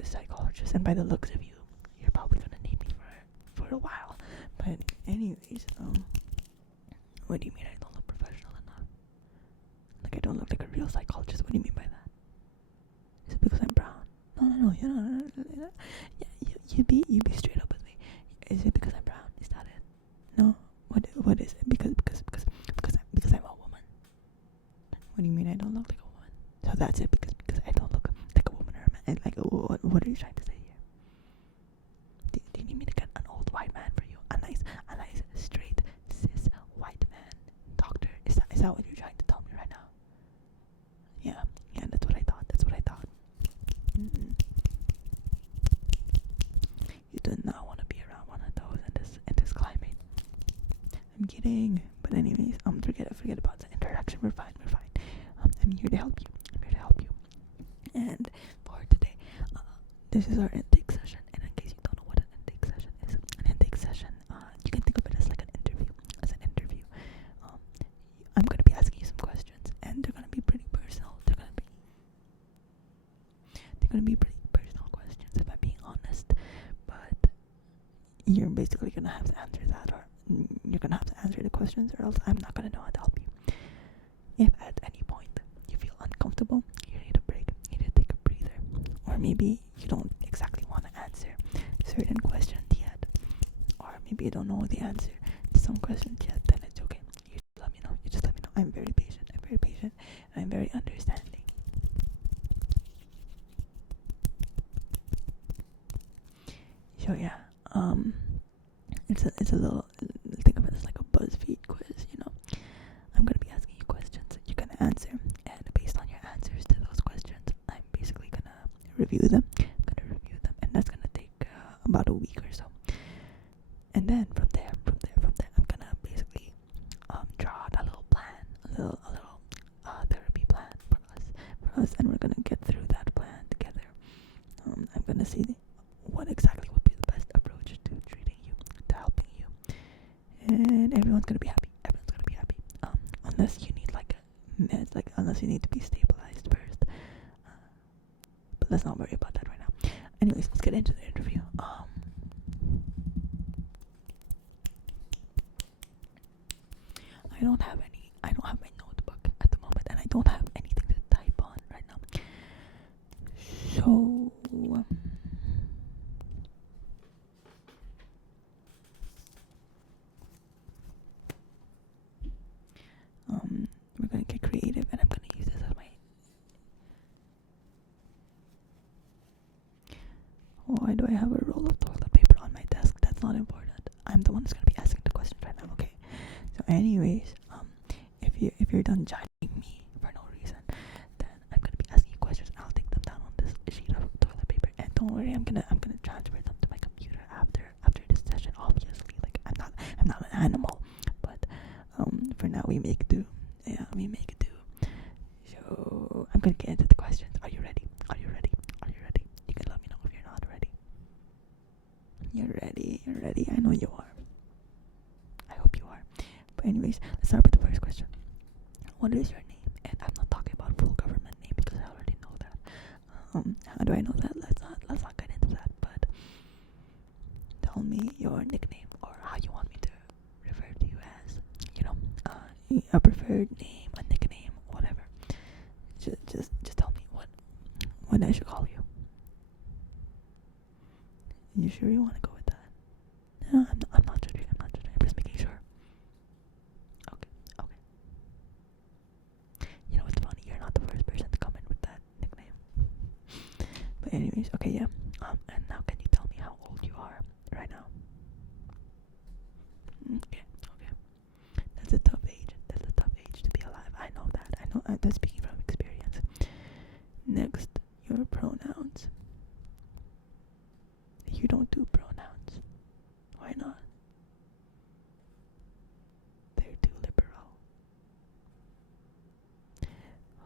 the psychologist, and by the looks of you, you're probably gonna need me for a while. But anyways, what do you mean I don't look professional enough? Like I don't look like a real psychologist? What do you mean by that? Is it because I'm brown? No. Yeah, you be straight up with me. Is it because I'm brown? Is that it? No. What is it? Because I'm a woman. What do you mean I don't look like a woman? So that's it, because I don't look like a woman or a man. Like what are you trying to say here? Do you need me to get an old white man for you? A nice straight cis white man doctor? Is that what you're trying to tell me right now? Yeah, that's what I thought. Mm-hmm. You do not want to be around one of those in this climate. I'm kidding. But anyways, forget about the introduction. We're fine. I'm here to help you. And for today, this is our intake session. And in case you don't know what an intake session is, an intake session, you can think of it as like an interview. I'm gonna be asking you some questions, and they're gonna be pretty personal. They're gonna be pretty personal questions, if I'm being honest. But you're basically gonna have to answer that, or you're gonna have to answer the questions, or else I'm not gonna know how to help you. If at any point you feel uncomfortable, you need a break, you need to take a breather, or maybe you don't exactly want to answer certain questions yet, or maybe you don't know the answer to some questions yet, then it's okay. You just let me know. I'm very patient, and I'm very understanding. So yeah, it's a little, think of it as like a BuzzFeed quiz, you know. I'm gonna be asking you questions that you're gonna answer, and based on your answers to those questions, I'm basically gonna review them, and that's gonna take about a week or so. And then from there, I'm gonna basically draw out a little plan, a little therapy plan for us, and we're gonna get through that plan together. I'm gonna see what exactly would be the best approach to treating you, to helping you, and everyone's gonna be happy. Unless you need like a med, unless you need to be stabilized first. But let's not worry about that right now. Anyways, let's get into the interview. I don't have my notebook at the moment, and I don't have anything to type on right now. So we're gonna get creative, and I'm gonna use this as my. Why do I have a roll of toilet paper on my desk? That's not important. I'm the one who's gonna be asking the questions right now. Okay. So, anyways, if you're done judging me for no reason, then I'm gonna be asking you questions. I'll take them down on this sheet of toilet paper, and don't worry, I'm gonna transfer them to my computer after this session. Obviously, like I'm not an animal, but for now we make do. Yeah, we make do. So I'm gonna get into the questions. Are you ready? You can let me know if you're not ready. You're ready. I know you are. I hope you are. But anyways, let's start with the first question. What is your name? And I'm not talking about full government name, because I already know that. How do I know that? Let's not get into that. But tell me your nickname, or how you want me to refer to you as. You know, a preferred name, a nickname, whatever. Just tell me what I should call you. You sure you want to go with that? No, I'm not judging. I'm just making sure. Okay. You know what's funny? You're not the first person to come in with that nickname. But anyways, okay, yeah. And now can you tell me how old you are right now? Okay. That's a tough age to be alive. I know that. I'm speaking from experience. Next, your pronouns. You don't do pronouns. Why not? They're too liberal.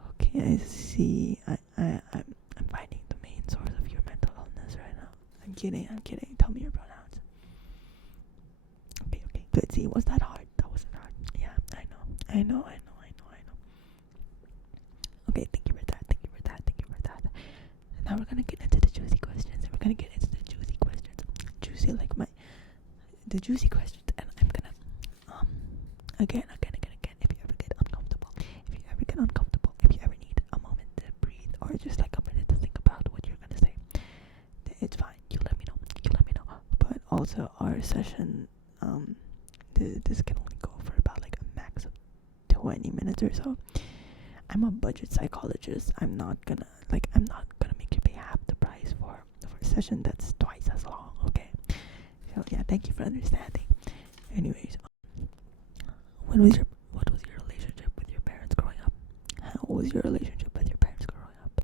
Okay, I see. I'm finding the main source of your mental illness right now. I'm kidding. Tell me your pronouns. Okay. Good. See, was that hard? That wasn't hard. Yeah, I know. Okay, thank you for that. Now we're gonna get into the juicy questions. the juicy questions, and I'm gonna again. If you ever get uncomfortable, if you ever need a moment to breathe or just like a minute to think about what you're gonna say, it's fine. You let me know. But also our session, this can only go for about like a max of 20 minutes or so. I'm a budget psychologist. I'm not gonna make you pay half the price for a session that's twice as long. Okay. So yeah, thank you for understanding. Anyways, what was your relationship with your parents growing up? How was your relationship with your parents growing up?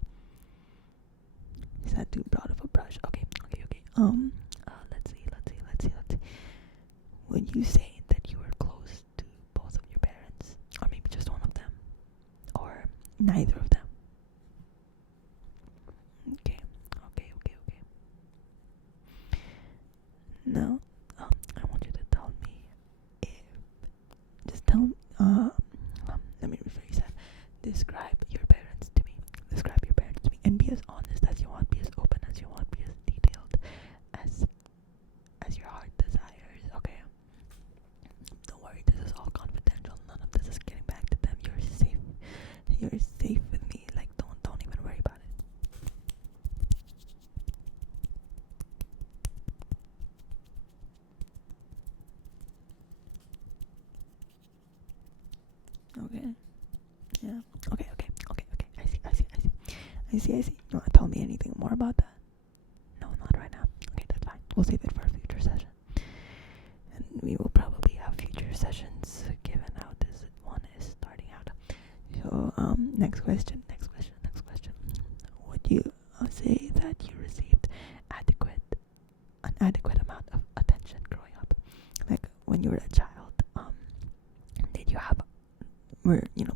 Is that too broad of a brush? Okay. Let's see. Would you say that you were close to both of your parents, or maybe just one of them, or neither of them? Okay. Now, I want you to tell me let me rephrase that. Describe your parents to me. And be as honest as you want, be as open as you want, be as detailed as your heart desires, okay? Don't worry, this is all confidential. None of this is getting back to them. You're safe. You're safe with me. Like, don't even worry about it. Okay. Yeah. Okay. I see. You want to tell me anything more about that? No, not right now. Okay, that's fine. We'll save it for a future session. And we will probably have future sessions given how this one is starting out. So, next question. Would you say that you received an adequate amount of attention growing up? Like when you were a child, did you have were your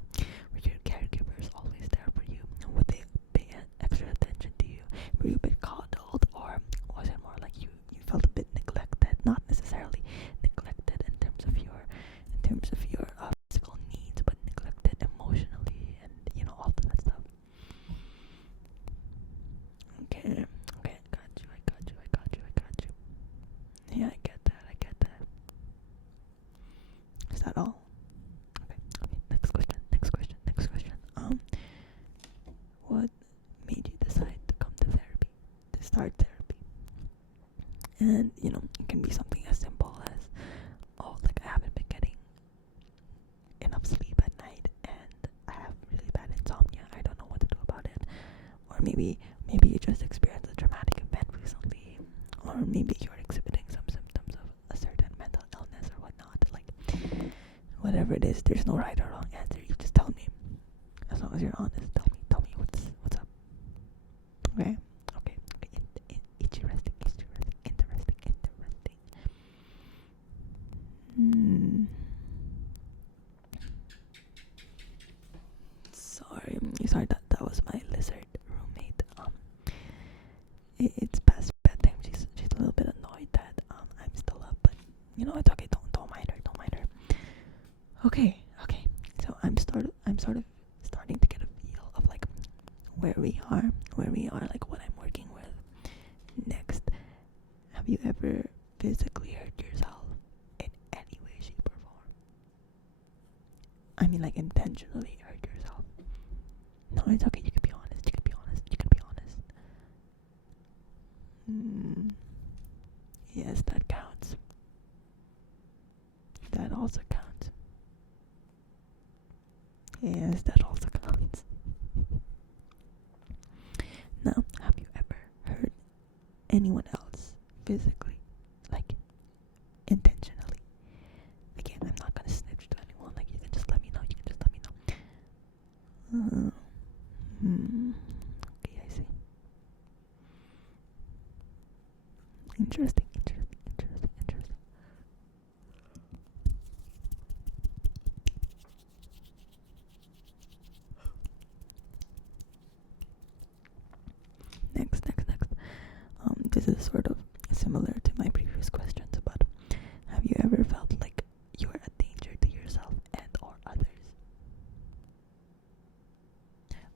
caregivers always there for you? Would they pay extra attention to you? Were you a bit coddled, or was it more like you felt a bit neglected? Not necessarily neglected in terms of your physical needs, but neglected emotionally and all of that stuff. Okay, I got you. Yeah, I get that. Is that all? Okay. Next question. What made you decide to start therapy? And it can be something as simple as, oh, like I haven't been getting enough sleep at night, and I have really bad insomnia. I don't know what to do about it. Or maybe you just experienced a traumatic event recently, or maybe you're exhibiting some symptoms of a certain mental illness or whatnot. Like, whatever it is, there's no right or wrong answer. You just tell me. As long as you're honest, tell me what's up. Okay. Interesting. Sorry, that was my lizard roommate. It's past bedtime. She's a little bit annoyed that I'm still up, but it's okay. Don't mind her. Okay. So I'm sort of starting to get a feel of like where we are, like what I'm working with next. Have you ever physically hurt yourself in any way, shape, or form? I mean, like intentionally hurt yourself. No, it's okay. You can be honest. Yes, that counts. That also counts. Yes, that also counts. Now, have you ever hurt anyone else physically, like intentionally? Again, I'm not gonna snitch to anyone. Like, you can just let me know. Okay, I see. Interesting. Next. This is sort of similar to my previous questions, but have you ever felt like you were a danger to yourself and or others?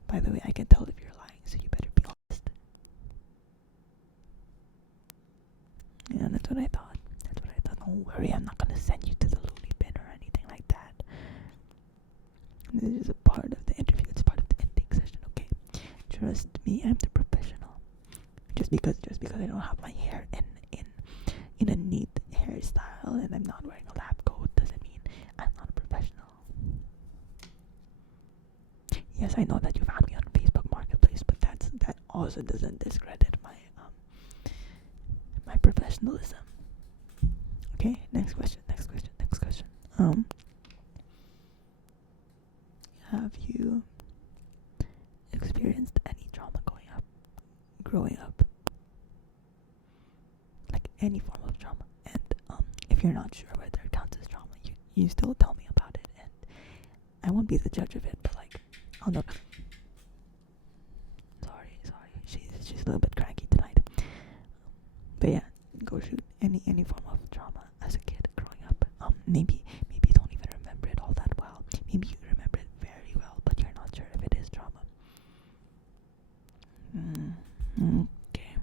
By the way, I can tell if you're lying, so you better be honest. Yeah, that's what I thought. Don't don't worry, I'm not gonna send you to the loony bin or anything like that. This is a part of the interview. It's part of the intake session, okay? Trust me, I'm the professional. Just because I don't have my hair in a neat hairstyle and I'm not wearing a lab coat doesn't mean I'm not a professional. Yes, I know that you found me on Facebook Marketplace, but that also doesn't discredit my professionalism. Okay, next question. Have you experienced any trauma growing up? Like any form of trauma? And if you're not sure whether it counts as trauma, you still tell me about it, and I won't be the judge of it, but like, I'll know. Sorry, she's a little bit cranky tonight. But yeah, go shoot any form of trauma as a kid growing up. Maybe you don't even remember it all that well. Maybe you remember it very well, but you're not sure if it is trauma. Okay.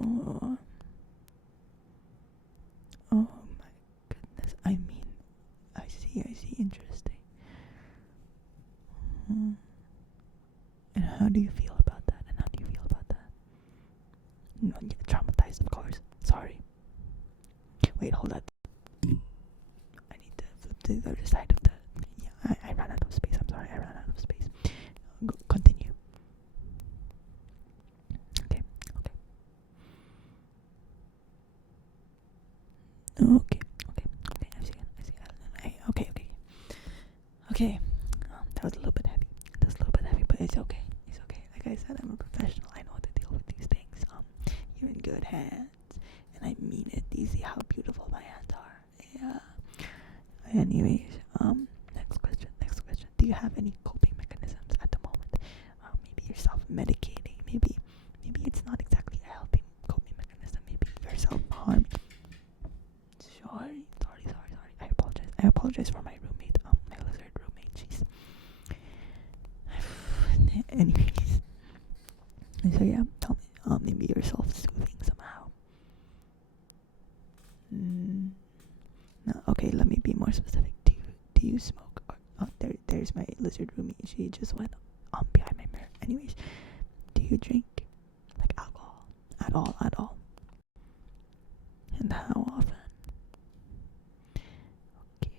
Oh my goodness. I mean, I see. Interesting. And how do you feel about that? No, yeah, traumatized, of course. Sorry. Wait, hold up. I need to flip to the other side of the. Yeah, I ran out of space. I'm sorry, I ran out of space. Continue. Okay. I see. Okay. That was a little bit heavy. But it's okay. Like I said, I'm a professional. I know how to deal with these things. You're in good hands, and I mean it. Do you see how beautiful my hands are? Yeah. Anyways, next question. Do you have any coping mechanisms at the moment? Maybe you're self-medicating. Maybe it's not exactly a healthy coping mechanism. Maybe you're self-harming. Sorry. I apologize for my roommate. My lizard roommate. Jeez. Anyways, so yeah, tell me. Maybe you're self-soothing somehow. No, okay. Let me be more specific. Do you smoke? There's my lizard roommate. She just went behind my mirror. Anyways, do you drink like alcohol at all? And how often? Okay.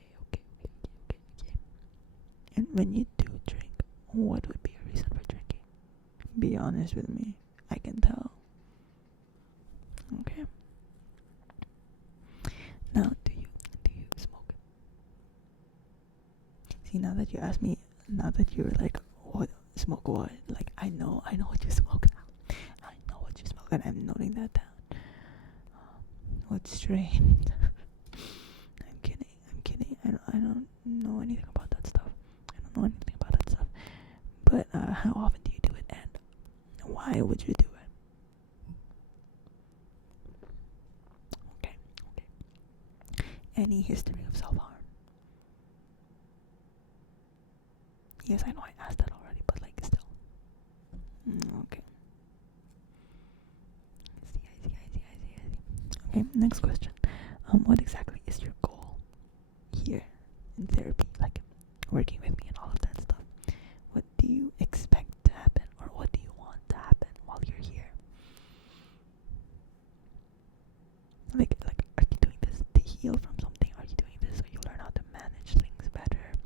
And when you do drink, what would be a reason for drinking? Be honest with me. I can tell. Okay. Now, do you smoke? See, now that you ask me, now that you're like, what smoke what? Like, I know what you smoke now. I know what you smoke, and I'm noting that down. What strain? I'm kidding. I don't know anything about that stuff. But how often do you do it, and why would you do it? Okay. Any history of self-harm? Yes, I know I asked that already, but like still. Okay. I see. Okay, next question. What exactly is your goal here in therapy? Like working with me and all of that stuff. What do you expect to happen, or what do you want to happen while you're here? Like, are you doing this to heal from something? Are you doing this so you learn how to manage things better?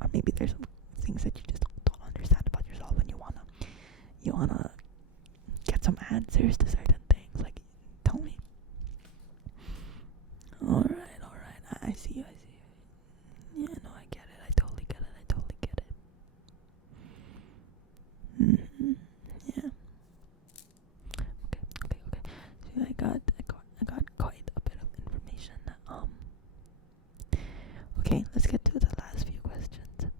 Or maybe there's some things that you just don't understand about yourself, and you wanna get some answers to certain things. Like, tell me. All right. I see. Yeah, no, I get it. I totally get it. Yeah. Okay. So I got quite a bit of information. Okay, let's get to the last few questions.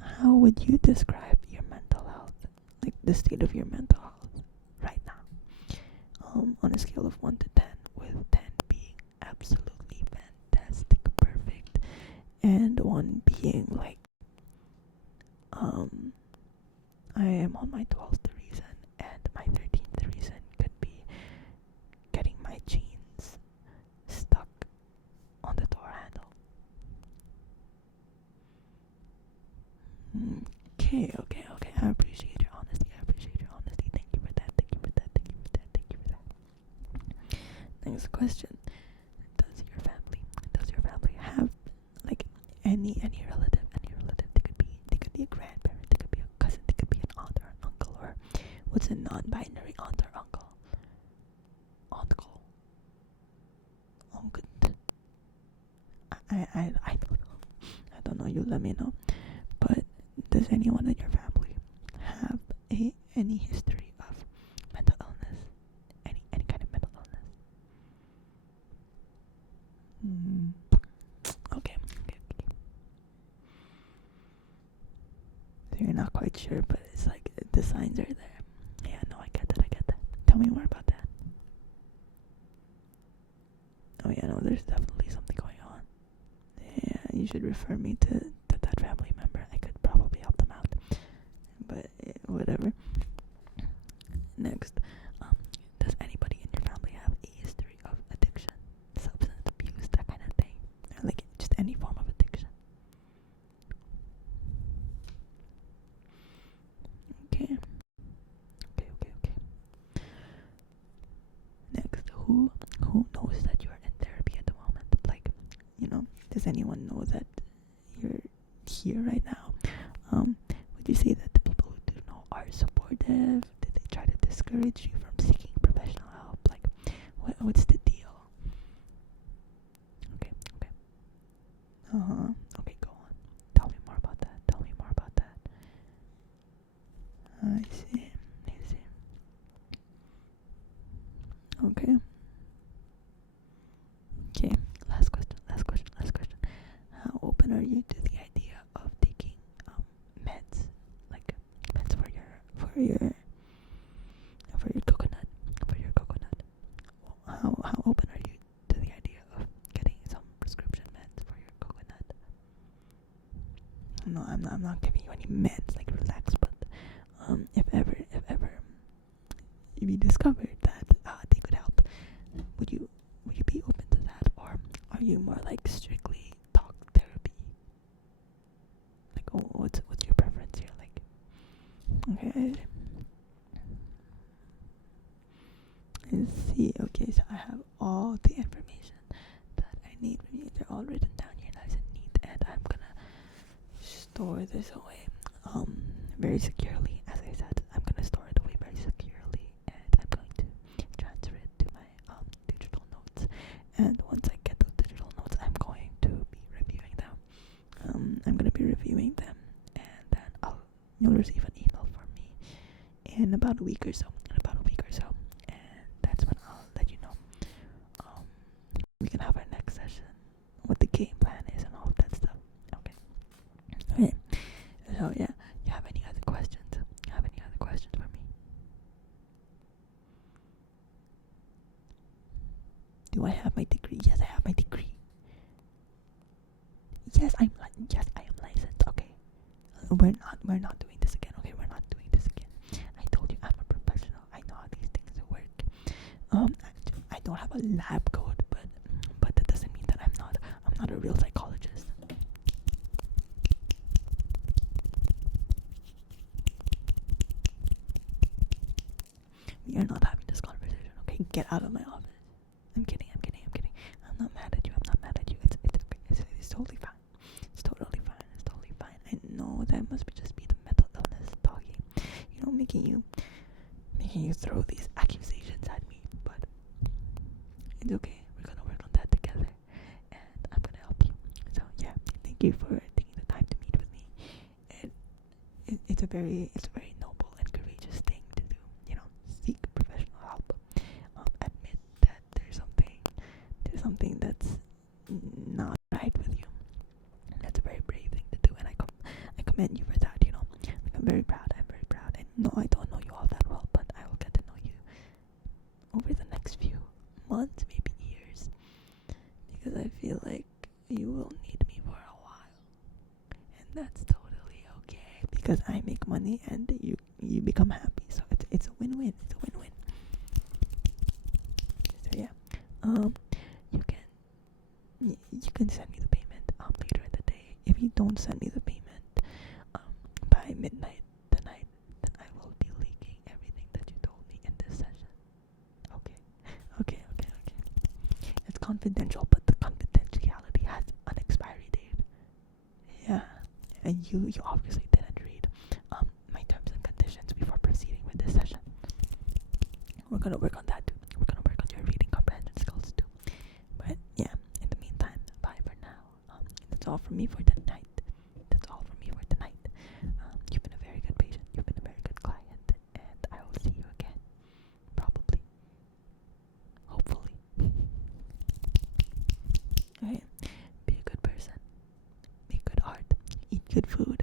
How would you describe your mental health? Like the state of your mental health right now? On a scale of 1 to 10, with 10 being absolutely fantastic, perfect, and 1 being like, I am on my 12th reason, and my 13th reason could be getting my jeans stuck I appreciate your honesty. I appreciate your honesty. Thank you for that. Thank you for that. Thank you for that. Thank you for that. Next question: Does your family have like any relative? Any relative? They could be a grandparent. They could be a cousin. They could be an aunt or an uncle, or what's a non-binary aunt or uncle? Uncle. Uncle. I don't know. I don't know. You let me know. But does anyone in your family have any history of mental illness? Any kind of mental illness? Okay. So you're not quite sure, but it's like the signs are there. Yeah, no, I get that. Tell me more about that. Oh yeah, no, there's definitely something going on. Yeah, you should refer me to that family member. I could probably help them out. But whatever. Next, does anybody in your family have a history of addiction, substance abuse, that kind of thing? Or like just any form of addiction? Okay. Next, who knows that you're in therapy at the moment? Like, does anyone know that you're here right now? Would you say that the people who do know are supportive? Did they try to discourage you from seeking professional help? Like, what's the deal? Okay. Okay, go on. Tell me more about that. I see. Okay. Okay. Last question. How open are you to the idea of taking meds, like meds for your coconut, How open are you to the idea of getting some prescription meds for your coconut? No, I'm not giving you any meds. Like, relax. But if ever you discovered that they could help, would you be open to that, or are you more like strictly talk therapy? Like, what's your preference here? Like, okay, let's see. Okay, so I have all the information that I need from you. They're all written down here, nice and neat, and I'm gonna store this away, very securely. As I said, I'm gonna store it away very securely, and I'm going to transfer it to my digital notes. And once I get those digital notes, I'm going to be reviewing them. And then you'll receive an email from me in about a week or so. And that's when I'll let you know. We can have our next session, what the game plan is, and all of that stuff. Okay. Okay. So yeah, you have any other questions? For me? Do I have my degree? Yes, I have my degree. Yes, I am licensed. Okay. We're not doing this again. Okay, we're not doing this again. I told you I'm a professional. I know how these things work. I don't have a lab coat, but that doesn't mean that I'm not a real psychologist. We are not having this conversation. Okay, get out of my office. I'm kidding. I'm not mad at you. It's totally fine. It's totally fine. I know that must just be the mental illness talking, making you throw these accusations at me. But it's okay. We're gonna work on that together, and I'm gonna help you. So yeah, thank you for taking the time to meet with me. It's a very noble and courageous thing to do. Seek professional help. Admit that there's something that's not right with you. That's a very brave thing to do, and I commend you for that. Like, I'm very proud. And no, I don't know you all that well, but I will get to know you over the next few months, maybe years, because I feel like you will need me for a while, and that's totally okay, because I make money and you become happy, so it's a win-win. So yeah, you can send me the payment later in the day. If you don't send me the payment by midnight tonight, confidential, but the confidentiality has an expiry date. Yeah, and you obviously didn't read my terms and conditions before proceeding with this session. We're gonna work on that too. We're gonna work on your reading comprehension skills too. But yeah, in the meantime, bye for now. That's all from me for tonight. That's all from me for tonight. You've been a very good patient. You've been a very good client, and I will see you again. Probably. Hopefully. Okay. Be a good person. Make good art. Eat good food.